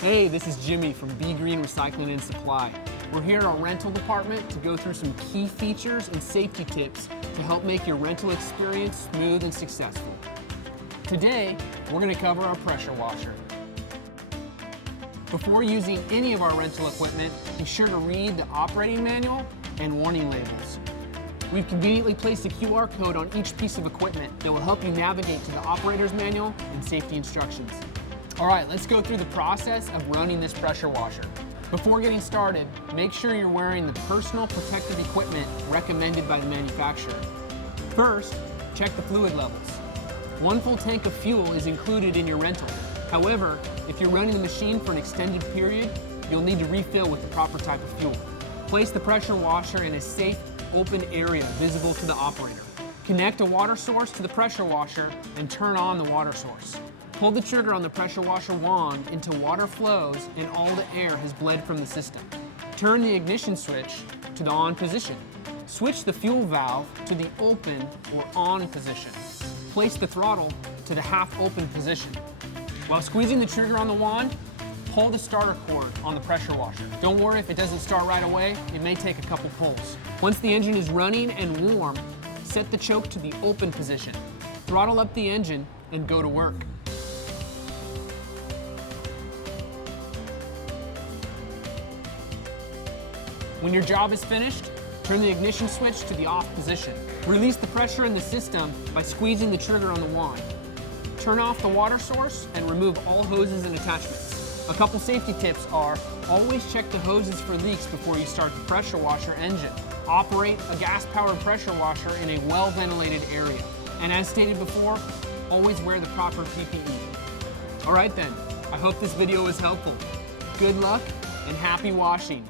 Hey, this is Jimmy from BeeGreen Recycling and Supply. We're here at our rental department to go through some key features and safety tips to help make your rental experience smooth and successful. Today, we're going to cover our pressure washer. Before using any of our rental equipment, be sure to read the operating manual and warning labels. We've conveniently placed a QR code on each piece of equipment that will help you navigate to the operator's manual and safety instructions. All right, let's go through the process of running this pressure washer. Before getting started, make sure you're wearing the personal protective equipment recommended by the manufacturer. First, check the fluid levels. 1 full tank of fuel is included in your rental. However, if you're running the machine for an extended period, you'll need to refill with the proper type of fuel. Place the pressure washer in a safe, open area visible to the operator. Connect a water source to the pressure washer and turn on the water source. Pull the trigger on the pressure washer wand until water flows and all the air has bled from the system. Turn the ignition switch to the on position. Switch the fuel valve to the open or on position. Place the throttle to the half open position. While squeezing the trigger on the wand, pull the starter cord on the pressure washer. Don't worry if it doesn't start right away, it may take a couple pulls. Once the engine is running and warm, set the choke to the open position. Throttle up the engine and go to work. When your job is finished, turn the ignition switch to the off position. Release the pressure in the system by squeezing the trigger on the wand. Turn off the water source and remove all hoses and attachments. A couple safety tips are, always check the hoses for leaks before you start the pressure washer engine. Operate a gas-powered pressure washer in a well-ventilated area. And as stated before, always wear the proper PPE. All right then, I hope this video was helpful. Good luck and happy washing.